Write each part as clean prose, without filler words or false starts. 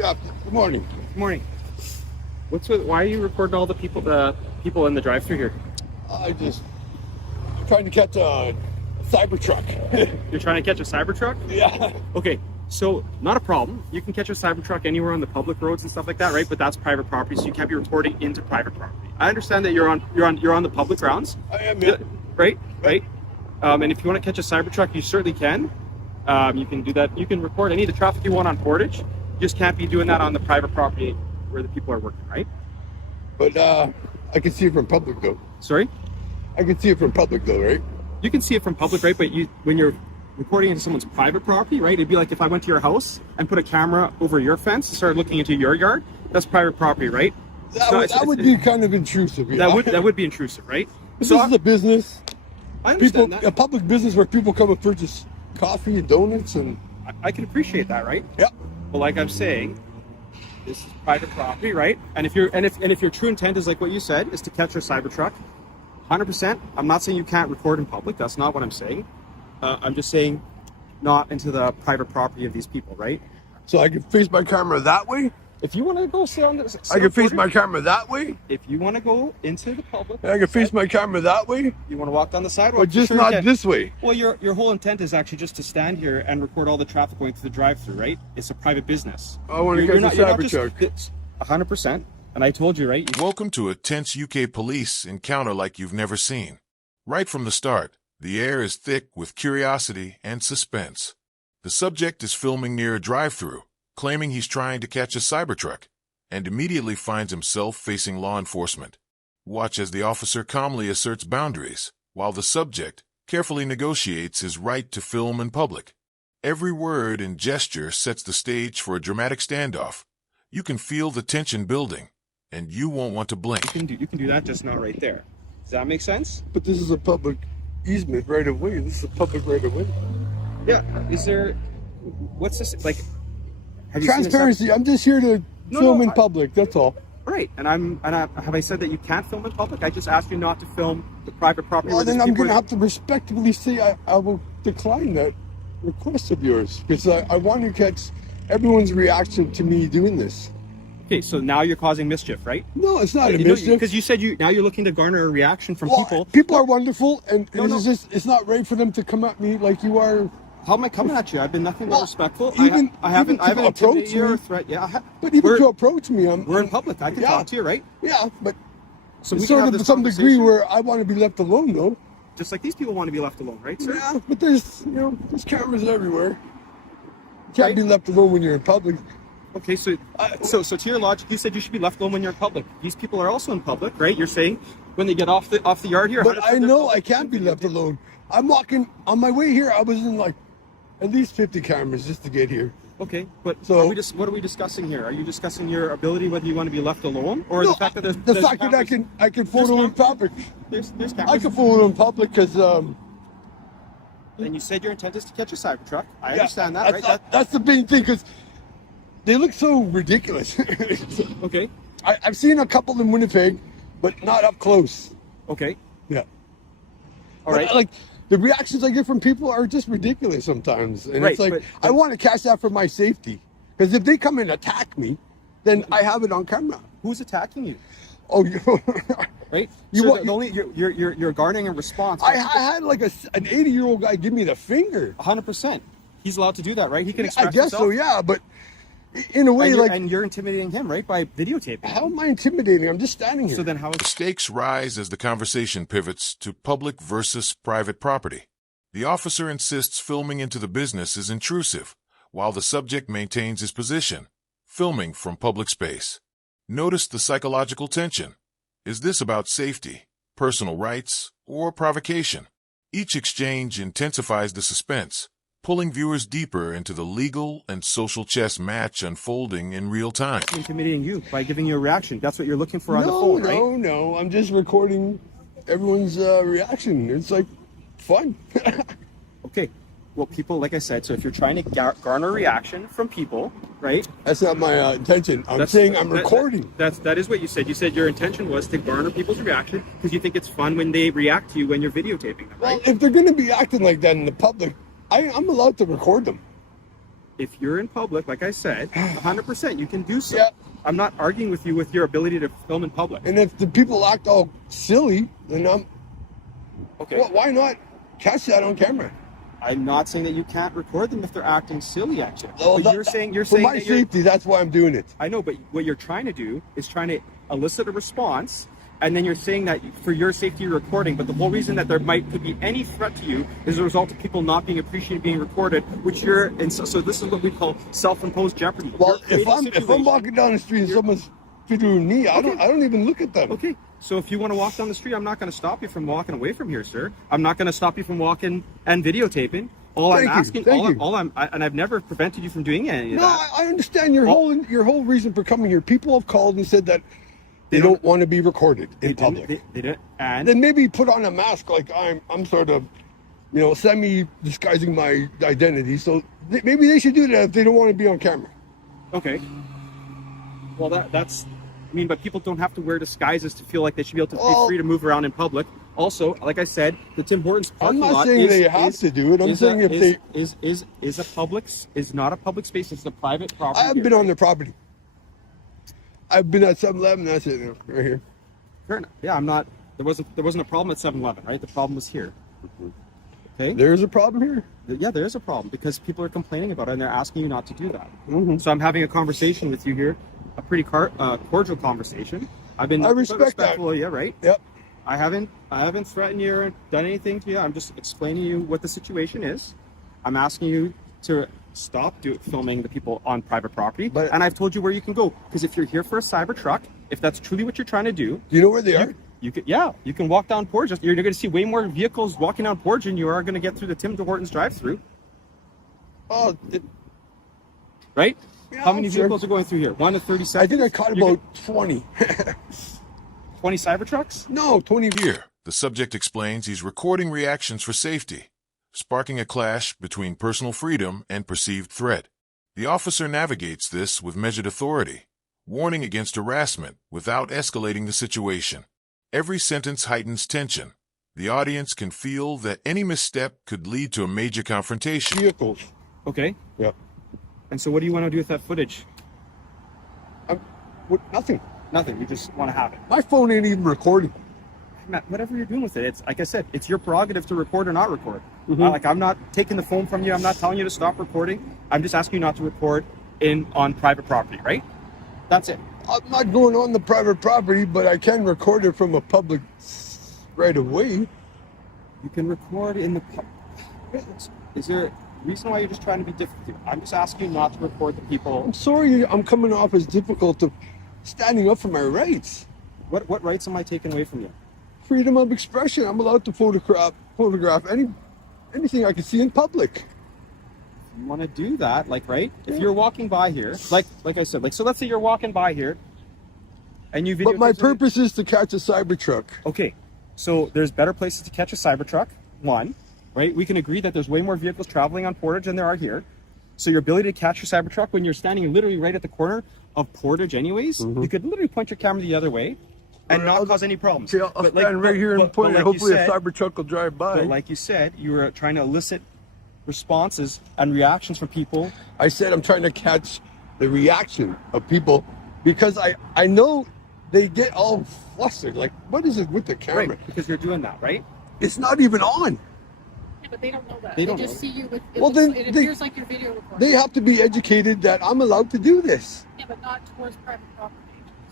Yeah. Good morning. Good morning. Why are you recording all the people in the drive-thru here? I'm trying to catch a Cybertruck. You're trying to catch a Cybertruck? Yeah. Okay, so not a problem. You can catch a Cybertruck anywhere on the public roads and stuff like that, right? But that's private property, so you can't be recording into private property. I understand that you're on the public grounds. I am. Yeah. Right. And if you want to catch a Cybertruck, you certainly can. You can do that. You can record any of the traffic you want on Portage. You just can't be doing that on the private property where the people are working, right? But I can see it from public though. Sorry? I can see it from public though, right? You can see it from public, right? But when you're recording into someone's private property, right? It'd be like if I went to your house and put a camera over your fence and started looking into your yard. That's private property, right? That would be kind of intrusive. Yeah. That would be intrusive, right? This is a business. I understand that. A public business where people come and purchase coffee and donuts, and I can appreciate that, right? Yeah. But like I'm saying, this is private property, right? And if your true intent is like what you said, is to catch a Cybertruck, 100%. I'm not saying you can't record in public. That's not what I'm saying. I'm just saying, not into the private property of these people, right? So I can face my camera that way. If you want to go sit on this, I can face my camera that way. If you want to go into the public, I can face my camera that way. You want to walk down the sidewalk, but just not this way. Well, your whole intent is actually just to stand here and record all the traffic going through the drive-through, right? It's a private business. I want to catch a Cybertruck. 100%. And I told you, right? Welcome to a tense UK police encounter like you've never seen. Right from the start, the air is thick with curiosity and suspense. The subject is filming near a drive-through, claiming he's trying to catch a Cybertruck, and immediately finds himself facing law enforcement. Watch as the officer calmly asserts boundaries, while the subject carefully negotiates his right to film in public. Every word and gesture sets the stage for a dramatic standoff. You can feel the tension building, and you won't want to blink. You can do that, just not right there. Does that make sense? But this is a public easement right of way. This is a public right of way. Yeah. What's this like? Transparency. I'm just here to film in public. That's all. Right. Have I said that you can't film in public? I just asked you not to film the private property. Well, then I'm going to have to respectfully say I will decline that request of yours, because I want to catch everyone's reaction to me doing this. Okay, so now you're causing mischief, right? No, it's not a mischief. Because you said now you're looking to garner a reaction from people. People are wonderful, and it's not right for them to come at me like you are. How am I coming at you? I've been nothing but respectful. I haven't approached you or threat. Yeah, but even to approach me, we're in public. I can talk to you, right? Yeah, but so we sort of to some degree where I want to be left alone, though. Just like these people want to be left alone, right, sir? Yeah, but there's cameras everywhere. You can't be left alone when you're in public. Okay, so to your logic, you said you should be left alone when you're in public. These people are also in public, right? You're saying when they get off the yard here. But I know I can't be left alone. I'm walking on my way here. I was in like at least 50 cameras just to get here. Okay, but what are we discussing here? Are you discussing your ability, whether you want to be left alone, or the fact that that I can photo in public? There's cameras. I can photo in public because. And you said your intent is to catch a Cybertruck. I understand that, right? That's the big thing, because they look so ridiculous. Okay. I've seen a couple in Winnipeg, but not up close. Okay. Yeah. All right. Like, the reactions I get from people are just ridiculous sometimes. And it's like, I want to catch that for my safety. Because if they come and attack me, then I have it on camera. Who's attacking you? Oh, right? You're garnering a response. I had like an 80-year-old guy give me the finger. 100%. He's allowed to do that, right? He can express himself. I guess so, yeah. But in a way, and you're intimidating him, right? By videotaping. How am I intimidating? I'm just standing here. So then The stakes rise as the conversation pivots to public versus private property. The officer insists filming into the business is intrusive, while the subject maintains his position, filming from public space. Notice the psychological tension. Is this about safety, personal rights, or provocation? Each exchange intensifies the suspense, pulling viewers deeper into the legal and social chess match unfolding in real time. Intimidating you by giving you a reaction. That's what you're looking for on the phone, right? No. I'm just recording everyone's reaction. It's like fun. Okay. Well, people, like I said, so if you're trying to garner a reaction from people, right? That's not my intention. I'm saying I'm recording. That is what you said. You said your intention was to garner people's reaction because you think it's fun when they react to you when you're videotaping them, right? Well, if they're going to be acting like that in the public, I'm allowed to record them. if you're in public, like I said, 100%, you can do so. Yeah. I'm not arguing with you with your ability to film in public. And if the people act all silly, then Okay. well, why not catch that on camera? I'm not saying that you can't record them if they're acting silly at you. Well, But that- you're saying for my that you're, safety, that's why I'm doing it. I know, but what you're trying to do is trying to elicit a response, and then you're saying that for your safety you're recording, but the whole reason that there could be any threat to you is a result of people not being appreciated being recorded, which you're and so this is what we call self-imposed jeopardy. Well, You're if I'm creating walking down the street and someone's videoing me, I don't even look at them. Okay, so if you want to walk down the street, I'm not going to stop you from walking away from here, sir. I'm not going to stop you from walking and videotaping. All I'm asking, and I've never prevented you from doing any of No, that. I understand your whole reason for coming here. People have called and said that they don't want to be recorded in public. They didn't, and Then maybe put on a mask like I'm sort of, semi disguising my identity. So maybe they should do that if they don't want to be on camera. okay. Well, that's. I mean, but people don't have to wear disguises to feel like they should be able to be free to move around in public. Also, like I said, the Tim Hortons I'm parking lot not saying they have to do it. I'm saying if they is not a public space. It's a private property. I haven't been on their property. I've been at 7-Eleven. That's it, right here. Fair enough. Yeah, I'm not. There wasn't a problem at 7-Eleven, right? The problem was here. Okay. There's a problem here. Yeah, there is a problem because people are complaining about it and they're asking you not to do that. Mm-hmm. So I'm having a conversation with you here, a pretty cordial conversation. I respect that. Yeah, right. Yep. I haven't threatened you or done anything to you. I'm just explaining to you what the situation is. I'm asking you to stop filming the people on private property. And I've told you where you can go. Because if you're here for a cyber truck, if that's truly what you're trying to do, do you know where they are? You can walk down Portage. You're going to see way more vehicles walking down Portage than you are going to get through the Tim Hortons drive-through. Oh, right? Yeah, How many vehicles are going through here? 1 to 30 seconds? I think I caught about 20. 20 Cybertrucks? No, 20. Here, the subject explains he's recording reactions for safety, sparking a clash between personal freedom and perceived threat. The officer navigates this with measured authority, warning against harassment without escalating the situation. Every sentence heightens tension. The audience can feel that any misstep could lead to a major confrontation. Vehicles. Okay. Yeah. And so what do you want to do with that footage? Nothing. Nothing. You just want to have it. My phone ain't even recording. Matt, whatever you're doing with it, it's like I said, it's your prerogative to record or not record. Mm-hmm. I'm not taking the phone from you. I'm not telling you to stop recording. I'm just asking you not to record on private property, right? That's it. I'm not going on the private property, but I can record it from a public right away. You can record in the public. Is there a reason why you're just trying to be difficult? I'm just asking you not to record the people. I'm sorry I'm coming off as difficult to standing up for my rights. What rights am I taking away from you? Freedom of expression. I'm allowed to photograph anything I can see in public. You want to do that, right? If you're walking by here, like I said, so let's say you're walking by here, and you video. But my purpose is to catch a Cybertruck. Okay, so there's better places to catch a Cybertruck. One, right? We can agree that there's way more vehicles traveling on Portage than there are here. So your ability to catch your Cybertruck when you're standing literally right at the corner of Portage, anyways, you could literally point your camera the other way and not cause any problems. See, I'll stand right here and point, and hopefully a Cybertruck will drive by. But like you said, you were trying to elicit responses and reactions from people. I said I'm trying to catch the reaction of people because I know they get all flustered. Like, what is it with the camera? Right, because you're doing that, right? It's not even on. Yeah, but they don't know that. They They don't just know. see you with. It appears like you're video recording. They have to be educated that I'm allowed to do this. Yeah, but not towards private property.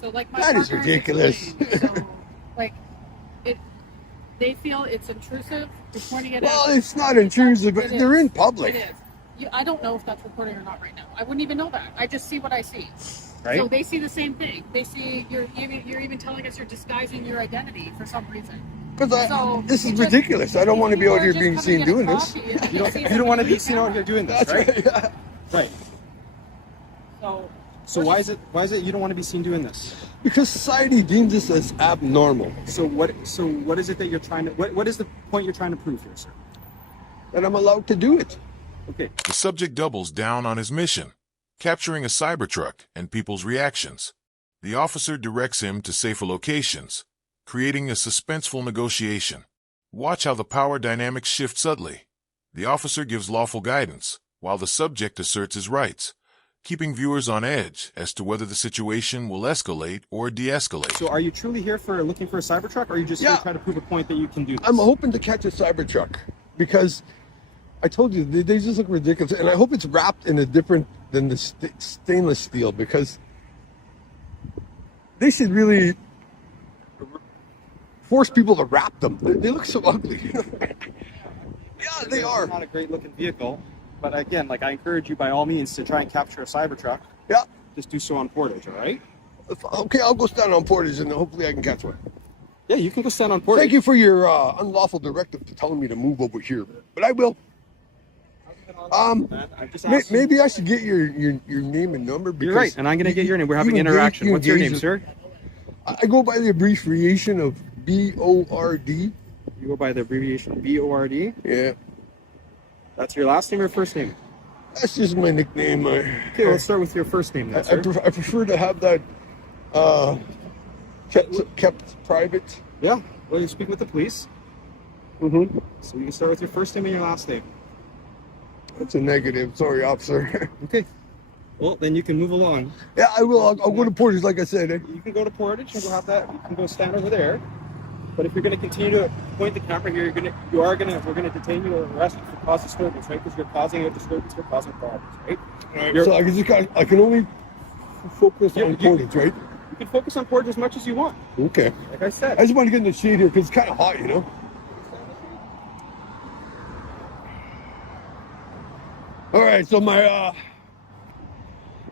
So like my That is partner ridiculous. explained, so, like, they feel it's intrusive. You're pointing it Well, out. it's not intrusive, but It they're is. in public. It is. I don't know if that's recording or not right now. I wouldn't even know that. I just see what I see. Right? So they see the same thing. They see you're even telling us you're disguising your identity for some reason. Because So this is you just- ridiculous. I don't want to be out you're here just being coming seen to get a doing this. coffee and You see don't want to somebody be seen out here doing this, That's right? right. Yeah. Right. So why is it you don't want to be seen doing this? Because society deems this as abnormal. So what is it that you're trying to what is the point you're trying to prove here, sir? That I'm allowed to do it. Okay. The subject doubles down on his mission, capturing a Cybertruck and people's reactions. The officer directs him to safer locations, creating a suspenseful negotiation. Watch how the power dynamics shift subtly. The officer gives lawful guidance, while the subject asserts his rights, keeping viewers on edge as to whether the situation will escalate or de-escalate. So are you truly here for looking for a Cybertruck, or are you just here to try to prove a point that you can do this? I'm hoping to catch a Cybertruck because I told you, they just look ridiculous. And I hope it's wrapped in a different than the stainless steel, because they should really force people to wrap them. They look so ugly. Yeah, they are. Not a great looking vehicle, but again, like, I encourage you by all means to try and capture a Cybertruck. Yeah. Just do so on Portage, all right? Okay, I'll go stand on Portage and hopefully I can catch one. Yeah, you can go stand on Portage. Thank you for your unlawful directive to telling me to move over here, but I will. Maybe I should get your name and number. Because you're right, and I'm going to get your name. We're having interaction. What's your name, sir? I go by the abbreviation of B-O-R-D. You go by the abbreviation B-O-R-D? Yeah. That's your last name or first name? That's just my nickname. Okay, let's start with your first name then, sir. I prefer to have that kept private. Yeah, well, you speak with the police. Mm-hmm. So you can start with your first name and your last name. That's a negative. Sorry, officer. Okay. Well, then you can move along. Yeah, I will. I'll go to Portage, like I said. You can go to Portage and go have that. You can go stand over there. But if you're going to continue to point the camera here, we're going to detain you or arrest you for cause disturbance, right? Because you're causing a disturbance, you're causing problems, right? So I can only focus on Portage, right? You can focus on Portage as much as you want. Okay. Like I said. I just want to get in the shade here because it's kind of hot, you know? All right, so my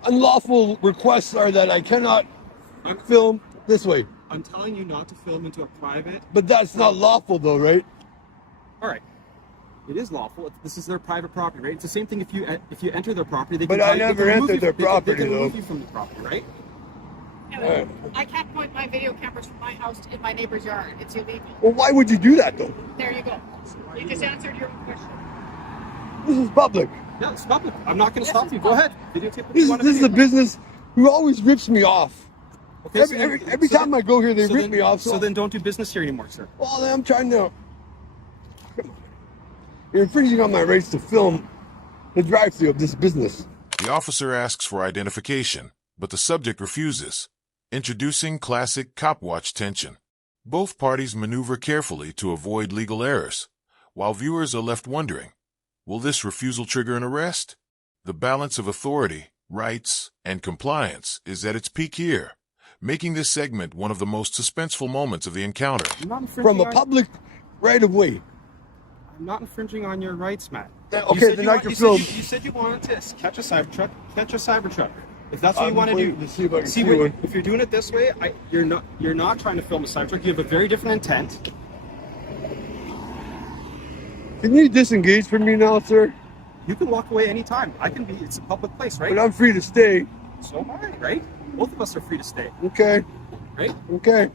unlawful requests are that I cannot film this way. I'm telling you not to film into a private. But that's not lawful, though, right? All right. It is lawful. This is their private property, right? It's the same thing if you enter their property. They but can I never entered their property, they can though. remove you from the property, right? Yeah, I can't point my video cameras from my house in my neighbor's yard. It's illegal. Well, why would you do that, though? There you go. You just answered your own question. This is public. Yeah, it's public. I'm not going to stop you. Go ahead. Videotape what This you want to is a business who always rips me off. Okay, Every time I go here, they rip me off. So then don't do business here anymore, sir. Well, then I'm trying to... You're infringing on my rights to film the drive-thru of this business. The officer asks for identification, but the subject refuses, introducing classic cop watch tension. Both parties maneuver carefully to avoid legal errors, while viewers are left wondering, will this refusal trigger an arrest? The balance of authority, rights, and compliance is at its peak here, making this segment one of the most suspenseful moments of the encounter. From a public right-of-way. I'm not infringing on your rights, Matt. Okay, then I can film. You said you wanted to catch a Cybertruck. If that's what you want to do, if you're doing it this way, you're not trying to film a Cybertruck. You have a very different intent. Can you disengage from me now, sir? You can walk away anytime. It's a public place, right? But I'm free to stay. So am I, right? Both of us are free to stay. Okay. Right? Okay.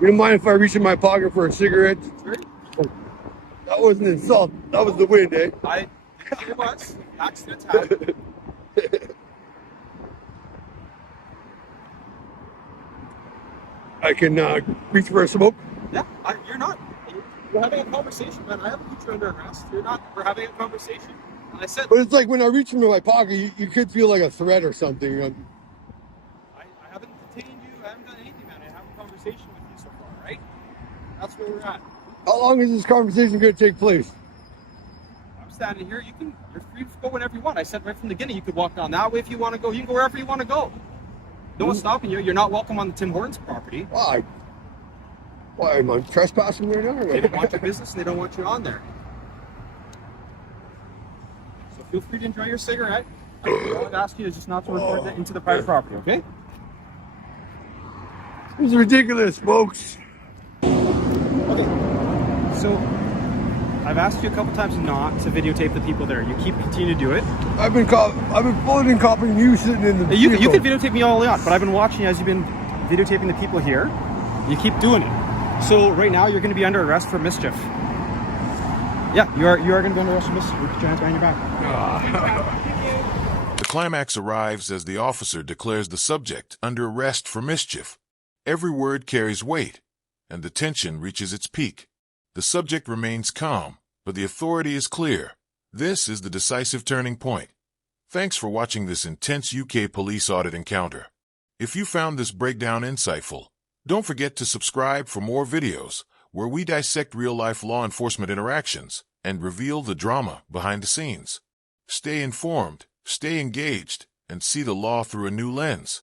You don't mind if I reach in my pocket for a cigarette? Sure. Oh, that wasn't an insult. That was the wind, eh? It was. Accidents happen. I can reach for a smoke? Yeah, you're not. We're having a conversation, man. I haven't put you under arrest. You're not. We're having a conversation. And I said... But it's like when I reach into my pocket, you could feel like a threat or something. I haven't detained you. I haven't done anything, man. I have a conversation with you so far, right? That's where we're at. How long is this conversation going to take place? I'm standing here. You're free to go whenever you want. I said right from the beginning, you could walk down that way if you want to go. You can go wherever you want to go. No one's stopping you. You're not welcome on the Tim Hortons property. Why? Why am I trespassing right now? They don't want your business and they don't want you on there. So feel free to enjoy your cigarette. I would ask you to just not to record that into the private property, okay? This is ridiculous, folks. Okay. So I've asked you a couple times not to videotape the people there. You continue to do it. I've been floating copying you sitting in the You can videotape me all you want, but I've been watching as you've been videotaping the people here. You keep doing it. So right now you're going to be under arrest for mischief. Yeah, you are going to be under arrest for mischief. Put your hands behind your back. The climax arrives as the officer declares the subject under arrest for mischief, Every word carries weight, and the tension reaches its peak. The subject remains calm, but the authority is clear. This is the decisive turning point. Thanks for watching this intense UK police audit encounter. If you found this breakdown insightful, don't forget to subscribe for more videos where we dissect real-life law enforcement interactions and reveal the drama behind the scenes. Stay informed, stay engaged, and see the law through a new lens.